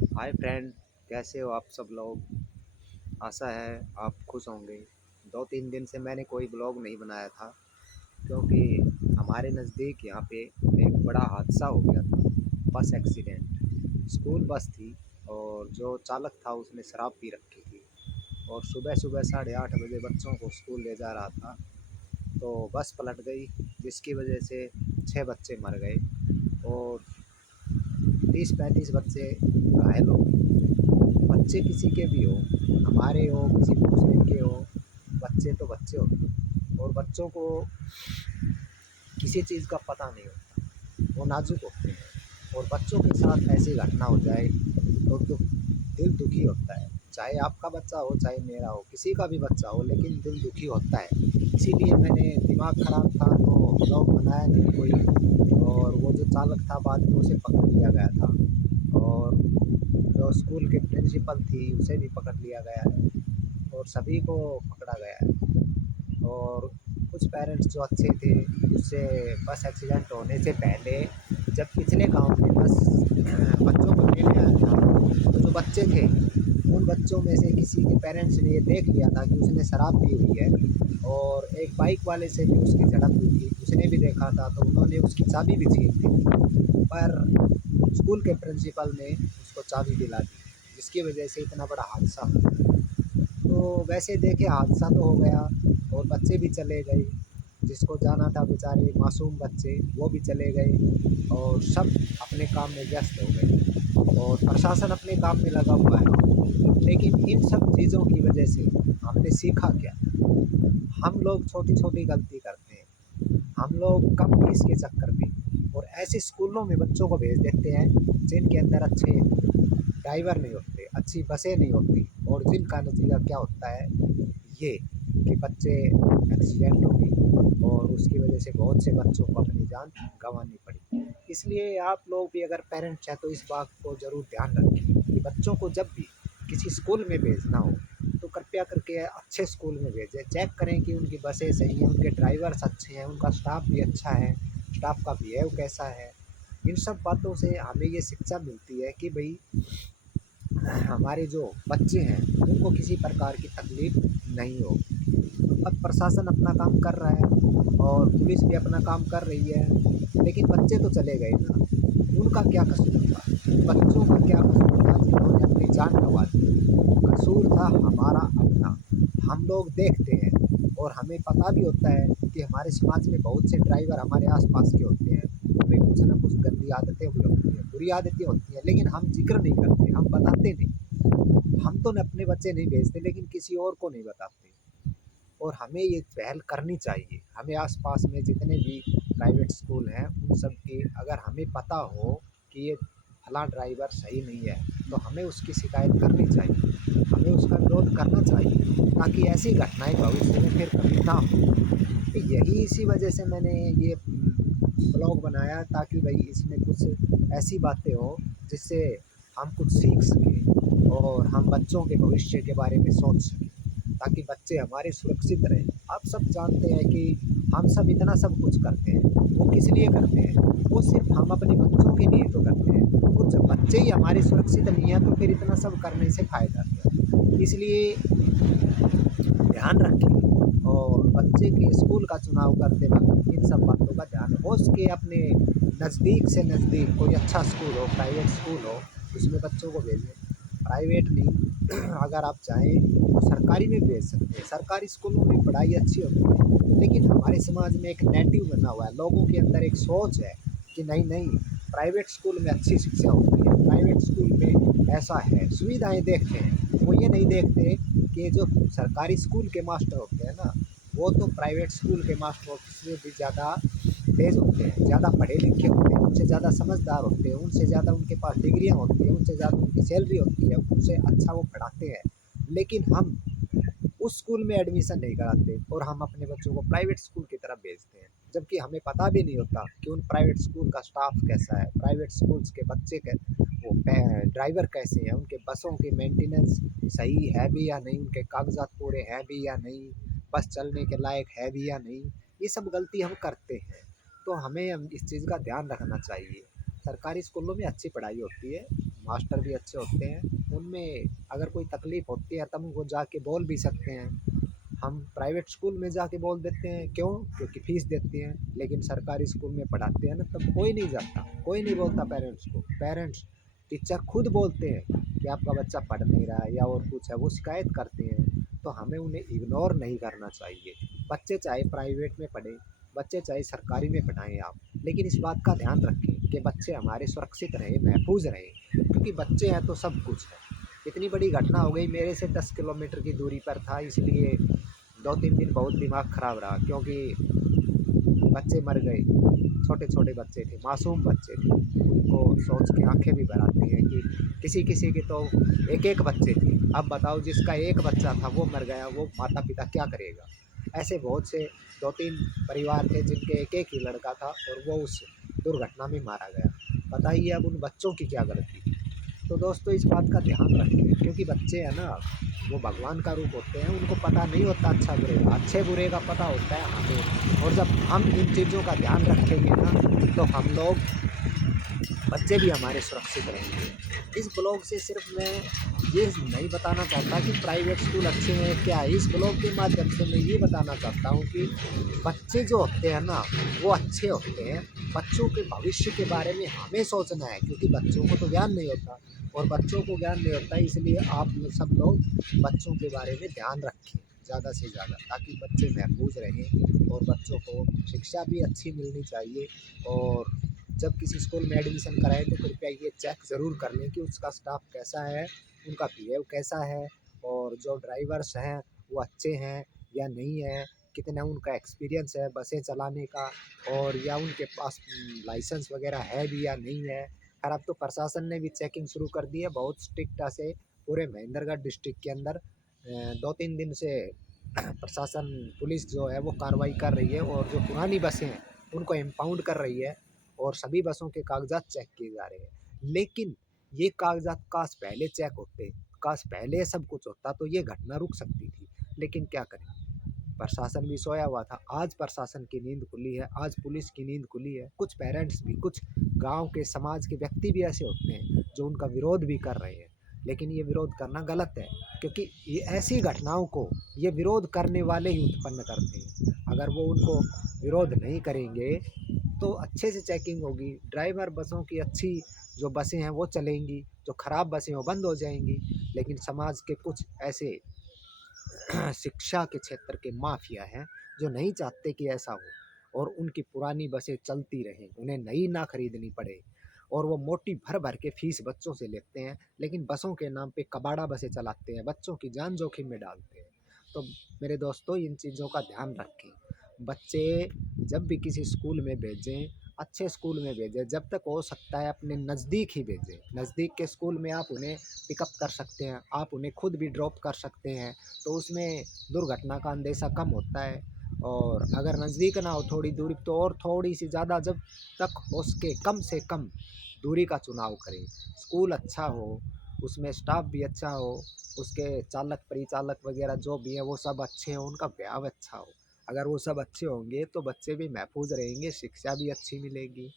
Hi friend, कैसे हो आप सब लोग। आशा है आप खुश होंगे। 2-3 दिन से मैंने कोई ब्लॉग नहीं बनाया था क्योंकि हमारे नज़दीक यहाँ पे एक बड़ा हादसा हो गया था। बस एक्सीडेंट। स्कूल बस थी और जो चालक था उसने शराब पी रखी थी और सुबह सुबह 8:30 बजे बच्चों को स्कूल ले जा रहा था तो बस पलट गई, जिसकी वजह से 6 बच्चे मर गए और 30-35 बच्चे घायल हो गए। बच्चे किसी के भी हो, हमारे हो, किसी दूसरे के हो, बच्चे तो बच्चे होते हैं और बच्चों को किसी चीज़ का पता नहीं होता, वो नाजुक होते हैं और बच्चों के साथ ऐसी घटना हो जाए तो दिल दुखी होता है। चाहे आपका बच्चा हो, चाहे मेरा हो, किसी का भी बच्चा हो, लेकिन दिल दुखी होता है। इसीलिए मैंने दिमाग ख़राब था तो ब्लॉग बनाया नहीं कोई। और वो जो चालक था बाद में उसे पकड़ लिया गया था और जो स्कूल की प्रिंसिपल थी उसे भी पकड़ लिया गया है और सभी को पकड़ा गया है। और कुछ पेरेंट्स जो अच्छे थे, उससे बस एक्सीडेंट होने से पहले जब पिछले गांव में बस बच्चों को लेके आया था तो जो बच्चे थे उन बच्चों में से किसी के पेरेंट्स ने ये देख लिया था कि उसने शराब पी हुई है और एक बाइक वाले से भी उसकी झड़प हुई थी, उसने भी देखा था तो उन्होंने उसकी चाबी भी छीन ली। पर स्कूल के प्रिंसिपल ने उसको चाबी दिला दी, जिसकी वजह से इतना बड़ा हादसा हुआ। तो वैसे देखे हादसा तो हो गया और बच्चे भी चले गए, जिसको जाना था बेचारे मासूम बच्चे वो भी चले गए और सब अपने काम में व्यस्त हो गए और प्रशासन अपने काम में लगा हुआ है। लेकिन इन सब चीज़ों की वजह से हमने सीखा क्या? हम लोग छोटी छोटी गलती करते हैं, हम लोग कम फीस के चक्कर में और ऐसे स्कूलों में बच्चों को भेज देते हैं जिनके अंदर अच्छे ड्राइवर नहीं होते, अच्छी बसें नहीं होती और जिनका नतीजा क्या होता है ये कि बच्चे एक्सीडेंट हो गई और उसकी वजह से बहुत से बच्चों को अपनी जान गंवानी पड़ी। इसलिए आप लोग भी अगर पेरेंट्स हैं तो इस बात को ज़रूर ध्यान रखें कि बच्चों को जब भी किसी स्कूल में भेजना हो तो कृपया करके अच्छे स्कूल में भेजें। चेक करें कि उनकी बसें सही हैं, उनके ड्राइवर्स अच्छे हैं, उनका स्टाफ भी अच्छा है, स्टाफ का बिहेव कैसा है। इन सब बातों से हमें ये शिक्षा मिलती है कि भाई हमारे जो बच्चे हैं उनको किसी प्रकार की तकलीफ नहीं हो। अब प्रशासन अपना काम कर रहा है और पुलिस भी अपना काम कर रही है, लेकिन बच्चे तो चले गए ना, उनका क्या कसूर था? बच्चों का क्या कसूर था जिन्होंने अपनी जान गंवा दी? कसूर था हमारा अपना। हम लोग देखते हैं और हमें पता भी होता है कि हमारे समाज में बहुत से ड्राइवर हमारे आसपास के होते हैं, उनमें कुछ ना कुछ गंदी आदतें भी होती हैं, बुरी आदतें होती हैं, लेकिन हम जिक्र नहीं करते, हम बताते नहीं। हम तो अपने बच्चे नहीं भेजते लेकिन किसी और को नहीं बताते और हमें ये पहल करनी चाहिए। हमें आसपास में जितने भी प्राइवेट स्कूल हैं उन सब की अगर हमें पता हो कि ये फला ड्राइवर सही नहीं है तो हमें उसकी शिकायत करनी चाहिए, हमें उसका विरोध करना चाहिए ताकि ऐसी घटनाएं भविष्य में फिर कभी ना हो। तो यही इसी वजह से मैंने ये ब्लॉग बनाया ताकि भाई इसमें कुछ ऐसी बातें हो जिससे हम कुछ सीख सकें और हम बच्चों के भविष्य के बारे में सोच सकें ताकि बच्चे हमारे सुरक्षित रहें। आप सब जानते हैं कि हम सब इतना सब कुछ करते हैं, वो किस लिए करते हैं? वो सिर्फ हम अपने बच्चों के लिए तो करते हैं। वो जब बच्चे ही हमारे सुरक्षित नहीं हैं तो फिर इतना सब करने से फ़ायदा क्या है? इसलिए ध्यान रखें और बच्चे के स्कूल का चुनाव करते वक्त इन सब बातों का ध्यान हो सके अपने नज़दीक से नज़दीक कोई अच्छा स्कूल हो, प्राइवेट स्कूल हो, उसमें बच्चों को भेजें। प्राइवेट नहीं अगर आप चाहें तो सरकारी में भेज सकते हैं। सरकारी स्कूलों में पढ़ाई अच्छी होती है लेकिन हमारे समाज में एक नेगेटिव बना हुआ है, लोगों के अंदर एक सोच है कि नहीं नहीं प्राइवेट स्कूल में अच्छी शिक्षा होती है, प्राइवेट स्कूल में ऐसा है, सुविधाएं देखते हैं, वो ये नहीं देखते कि जो सरकारी स्कूल के मास्टर होते हैं ना वो तो प्राइवेट स्कूल के मास्टरों से भी ज़्यादा तेज़ होते हैं, ज़्यादा पढ़े लिखे होते हैं, उनसे ज़्यादा समझदार होते हैं, उनसे ज़्यादा उनके पास डिग्रियाँ होती हैं, उनसे ज़्यादा उनकी सैलरी होती है, उनसे अच्छा वो पढ़ाते हैं। लेकिन हम उस स्कूल में एडमिशन नहीं कराते और हम अपने बच्चों को प्राइवेट स्कूल की तरफ भेजते हैं, जबकि हमें पता भी नहीं होता कि उन प्राइवेट स्कूल का स्टाफ कैसा है, प्राइवेट स्कूल्स के बच्चे के वो ड्राइवर कैसे हैं, उनके बसों की मेंटेनेंस सही है भी या नहीं, उनके कागजात पूरे हैं भी या नहीं, बस चलने के लायक है भी या नहीं। ये सब गलती हम करते हैं तो हमें इस चीज़ का ध्यान रखना चाहिए। सरकारी स्कूलों में अच्छी पढ़ाई होती है, मास्टर भी अच्छे होते हैं, उनमें अगर कोई तकलीफ़ होती है तब वो जाके बोल भी सकते हैं। हम प्राइवेट स्कूल में जाके बोल देते हैं, क्यों? क्योंकि फ़ीस देते हैं, लेकिन सरकारी स्कूल में पढ़ाते हैं ना तब कोई नहीं जाता, कोई नहीं बोलता पेरेंट्स को। पेरेंट्स, टीचर खुद बोलते हैं कि आपका बच्चा पढ़ नहीं रहा है या और कुछ है, वो शिकायत करते हैं। तो हमें उन्हें इग्नोर नहीं करना चाहिए। बच्चे चाहे प्राइवेट में पढ़ें, बच्चे चाहे सरकारी में पढ़ाएँ आप, लेकिन इस बात का ध्यान रखें कि बच्चे हमारे सुरक्षित रहें, महफूज रहें, क्योंकि बच्चे हैं तो सब कुछ है। इतनी बड़ी घटना हो गई, मेरे से 10 किलोमीटर की दूरी पर था, इसलिए 2-3 दिन बहुत दिमाग ख़राब रहा, क्योंकि बच्चे मर गए। छोटे-छोटे बच्चे थे, मासूम बच्चे थे। उनको सोच के आँखें भी भर आती हैं कि किसी-किसी के तो एक-एक बच्चे थे। अब बताओ, जिसका एक बच्चा था वो मर गया, वो माता-पिता क्या करेगा? ऐसे बहुत से 2-3 परिवार थे जिनके एक-एक ही लड़का था और वो उस दुर्घटना में मारा गया। बताइए अब उन बच्चों की क्या गलती थी? तो दोस्तों, इस बात का ध्यान रखें, क्योंकि बच्चे हैं ना, वो भगवान का रूप होते हैं, उनको पता नहीं होता अच्छा बुरे का, अच्छे बुरे का पता होता है हमें। और जब हम इन चीज़ों का ध्यान रखेंगे ना, तो हम लोग, बच्चे भी हमारे सुरक्षित रहेंगे। इस ब्लॉग से सिर्फ मैं ये नहीं बताना चाहता कि प्राइवेट स्कूल अच्छे हैं क्या है, इस ब्लॉग के माध्यम से मैं ये बताना चाहता हूँ कि बच्चे जो होते हैं ना, वो अच्छे होते हैं। बच्चों के भविष्य के बारे में हमें सोचना है, क्योंकि बच्चों को तो ज्ञान नहीं होता, और बच्चों को ज्ञान नहीं होता, इसलिए आप लोग सब लोग बच्चों के बारे में ध्यान रखें ज़्यादा से ज़्यादा, ताकि बच्चे महफूज रहें और बच्चों को शिक्षा भी अच्छी मिलनी चाहिए। और जब किसी स्कूल में एडमिशन कराएँ तो कृपया ये चेक ज़रूर कर लें कि उसका स्टाफ कैसा है, उनका बिहेव कैसा है, और जो ड्राइवर्स हैं वो अच्छे हैं या नहीं हैं, कितना उनका एक्सपीरियंस है बसें चलाने का, और या उनके पास लाइसेंस वगैरह है भी या नहीं है। खैर, अब तो प्रशासन ने भी चेकिंग शुरू कर दी है बहुत स्ट्रिक्ट से, पूरे महेंद्रगढ़ डिस्ट्रिक्ट के अंदर 2-3 दिन से प्रशासन, पुलिस जो है वो कार्रवाई कर रही है, और जो पुरानी बसें हैं उनको इम्पाउंड कर रही है, और सभी बसों के कागज़ात चेक किए जा रहे हैं। लेकिन ये कागज़ात काश पहले चेक होते, काश पहले सब कुछ होता, तो ये घटना रुक सकती थी। लेकिन क्या करें, प्रशासन भी सोया हुआ था। आज प्रशासन की नींद खुली है, आज पुलिस की नींद खुली है। कुछ पेरेंट्स भी, कुछ गाँव के समाज के व्यक्ति भी ऐसे होते हैं जो उनका विरोध भी कर रहे हैं। लेकिन ये विरोध करना गलत है, क्योंकि ये ऐसी घटनाओं को ये विरोध करने वाले ही उत्पन्न करते हैं। अगर वो उनको विरोध नहीं करेंगे तो अच्छे से चेकिंग होगी, ड्राइवर बसों की अच्छी जो बसें हैं वो चलेंगी, जो खराब बसें हैं वो बंद हो जाएँगी। लेकिन समाज के कुछ ऐसे शिक्षा के क्षेत्र के माफिया हैं जो नहीं चाहते कि ऐसा हो, और उनकी पुरानी बसें चलती रहें, उन्हें नई ना खरीदनी पड़े, और वो मोटी भर भर के फीस बच्चों से लेते हैं, लेकिन बसों के नाम पे कबाड़ा बसें चलाते हैं, बच्चों की जान जोखिम में डालते हैं। तो मेरे दोस्तों, इन चीज़ों का ध्यान रखें। बच्चे जब भी किसी स्कूल में भेजें, अच्छे स्कूल में भेजें, जब तक हो सकता है अपने नज़दीक ही भेजें। नज़दीक के स्कूल में आप उन्हें पिकअप कर सकते हैं, आप उन्हें खुद भी ड्रॉप कर सकते हैं, तो उसमें दुर्घटना का अंदेशा कम होता है। और अगर नज़दीक ना हो, थोड़ी दूरी, तो और थोड़ी सी ज़्यादा, जब तक हो सके कम से कम दूरी का चुनाव करें। स्कूल अच्छा हो, उसमें स्टाफ भी अच्छा हो, उसके चालक परिचालक वगैरह जो भी हैं वो सब अच्छे हों, उनका व्यवहार अच्छा हो। अगर वो सब अच्छे होंगे तो बच्चे भी महफूज रहेंगे, शिक्षा भी अच्छी मिलेगी।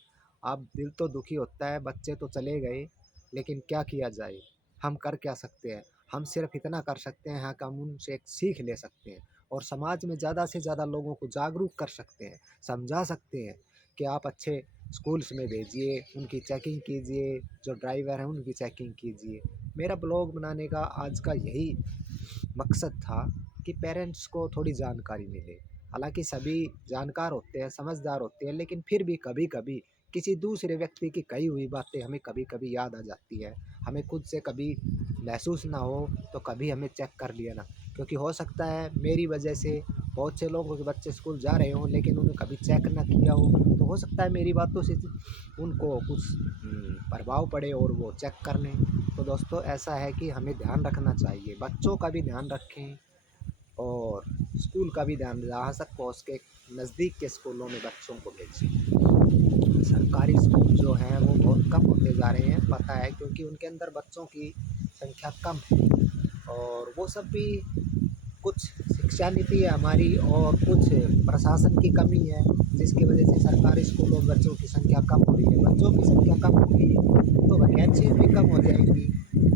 अब दिल तो दुखी होता है, बच्चे तो चले गए, लेकिन क्या किया जाए, हम कर क्या सकते हैं? हम सिर्फ इतना कर सकते हैं हाँ, कि हम उनसे एक सीख ले सकते हैं, और समाज में ज़्यादा से ज़्यादा लोगों को जागरूक कर सकते हैं, समझा सकते हैं कि आप अच्छे स्कूल्स में भेजिए, उनकी चेकिंग कीजिए, जो ड्राइवर हैं उनकी चेकिंग कीजिए। मेरा ब्लॉग बनाने का आज का यही मकसद था कि पेरेंट्स को थोड़ी जानकारी मिले। हालाँकि सभी जानकार होते हैं, समझदार होते हैं, लेकिन फिर भी कभी-कभी किसी दूसरे व्यक्ति की कही हुई बातें हमें कभी-कभी याद आ जाती है। हमें खुद से कभी महसूस ना हो तो कभी हमें चेक कर लिया ना, क्योंकि हो सकता है मेरी वजह से बहुत से लोगों के बच्चे स्कूल जा रहे हों, लेकिन उन्हें कभी चेक ना किया हो, तो हो सकता है मेरी बातों से उनको कुछ प्रभाव पड़े और वो चेक कर लें। तो दोस्तों, ऐसा है कि हमें ध्यान रखना चाहिए, बच्चों का भी ध्यान रखें, और स्कूल का भी ध्यान, जहाँ तक हो सके नज़दीक के स्कूलों में बच्चों को भेजें। सरकारी स्कूल जो हैं वो बहुत कम होते जा रहे हैं, पता है, क्योंकि उनके अंदर बच्चों की संख्या कम है, और वो सब भी कुछ शिक्षा नीति है हमारी और कुछ प्रशासन की कमी है, जिसकी वजह से सरकारी स्कूलों में बच्चों की संख्या कम हो रही है। बच्चों की संख्या कम होगी तो वैकेंसीज भी कम हो जाएंगी,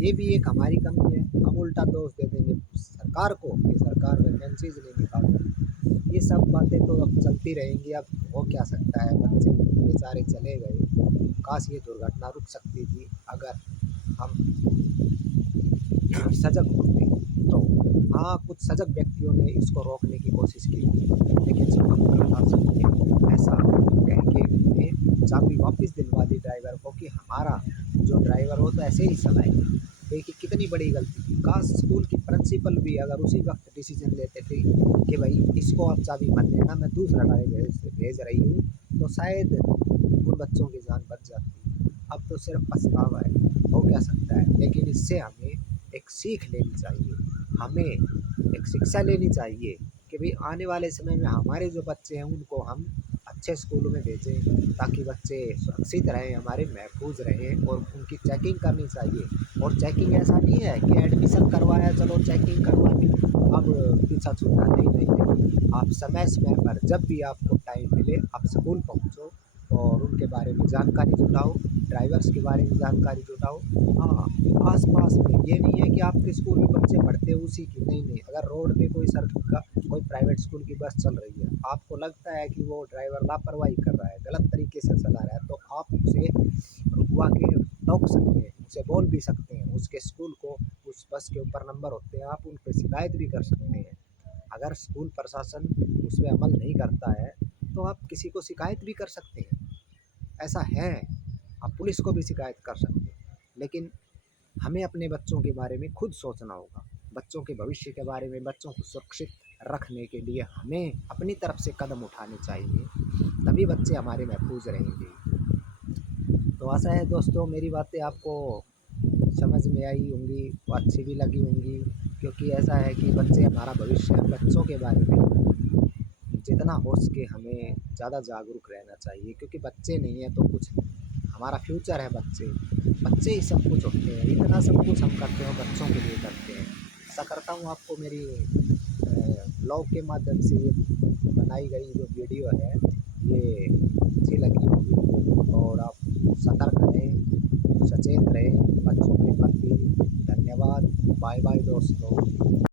ये भी एक हमारी कमी है। हम उल्टा दोष दे देंगे सरकार को कि सरकार वैकेंसीज नहीं निकाल रही। ये सब बातें तो अब चलती रहेंगी। अब हो क्या सकता है, बच्चे बेचारे चले गए, काश ये दुर्घटना रुक सकती थी अगर हम सजग होते। तो हाँ, कुछ सजग व्यक्तियों ने इसको रोकने की कोशिश की, लेकिन इसको हम कर ना सकते। ऐसा कह के उन्हें चाबी वापस दिलवा दी ड्राइवर को कि हमारा जो ड्राइवर हो तो ऐसे ही चलाएगा। देखिए कितनी बड़ी गलती थी। काश स्कूल की प्रिंसिपल भी अगर उसी वक्त डिसीजन लेते थे कि भाई इसको आप चाबी मत देना, मैं दूसरा ड्राइवर भेज रही हूँ, तो शायद उन बच्चों की जान बच जाती। अब तो सिर्फ पछतावा है, हो क्या सकता है। लेकिन इससे हमें एक सीख लेनी चाहिए, हमें एक शिक्षा लेनी चाहिए कि भाई आने वाले समय में हमारे जो बच्चे हैं उनको हम अच्छे स्कूलों में भेजें, ताकि बच्चे सुरक्षित रहें, हमारे महफूज रहें। और उनकी चेकिंग करनी चाहिए। और चेकिंग ऐसा नहीं है कि एडमिशन करवाया चलो चेकिंग करवा दी अब पीछा छूटा, नहीं नहीं नहीं। आप समय समय पर जब भी आपको टाइम मिले आप स्कूल पहुँचो और उनके बारे में जानकारी जुटाओ, ड्राइवर्स के बारे में जानकारी जुटाओ। हाँ, आस-पास में ये नहीं है कि आपके स्कूल में बच्चे पढ़ते हैं उसी की, नहीं नहीं। अगर रोड पे कोई प्राइवेट स्कूल की बस चल रही है, आपको लगता है कि वो ड्राइवर लापरवाही कर रहा है, गलत तरीके से चला रहा है, तो आप उसे रुकवा के टोक सकते हैं, उसे बोल भी सकते हैं। उसके स्कूल को, उस बस के ऊपर नंबर होते हैं, आप उन पे शिकायत भी कर सकते हैं। अगर स्कूल प्रशासन उस पे अमल नहीं करता है तो आप किसी को शिकायत भी कर सकते हैं, ऐसा है। आप पुलिस को भी शिकायत कर सकते हैं। लेकिन हमें अपने बच्चों के बारे में खुद सोचना होगा। बच्चों के भविष्य के बारे में, बच्चों को सुरक्षित रखने के लिए हमें अपनी तरफ से कदम उठाने चाहिए, तभी बच्चे हमारे महफूज रहेंगे। तो आशा है दोस्तों मेरी बातें आपको समझ में आई होंगी, वो अच्छी भी लगी होंगी, क्योंकि ऐसा है कि बच्चे हमारा भविष्य है। बच्चों के बारे में जितना हो सके हमें ज़्यादा जागरूक रहना चाहिए, क्योंकि बच्चे नहीं हैं तो कुछ नहीं, हमारा फ्यूचर है बच्चे। बच्चे ही सब कुछ होते हैं, इतना सब कुछ हम करते हैं बच्चों के लिए करते हैं। आशा करता हूँ आपको मेरी ब्लॉग के माध्यम से ये बनाई गई जो वीडियो है ये अच्छी लगी होगी, और आप सतर्क रहें, सचेत रहें बच्चों के प्रति। धन्यवाद, बाय बाय दोस्तों।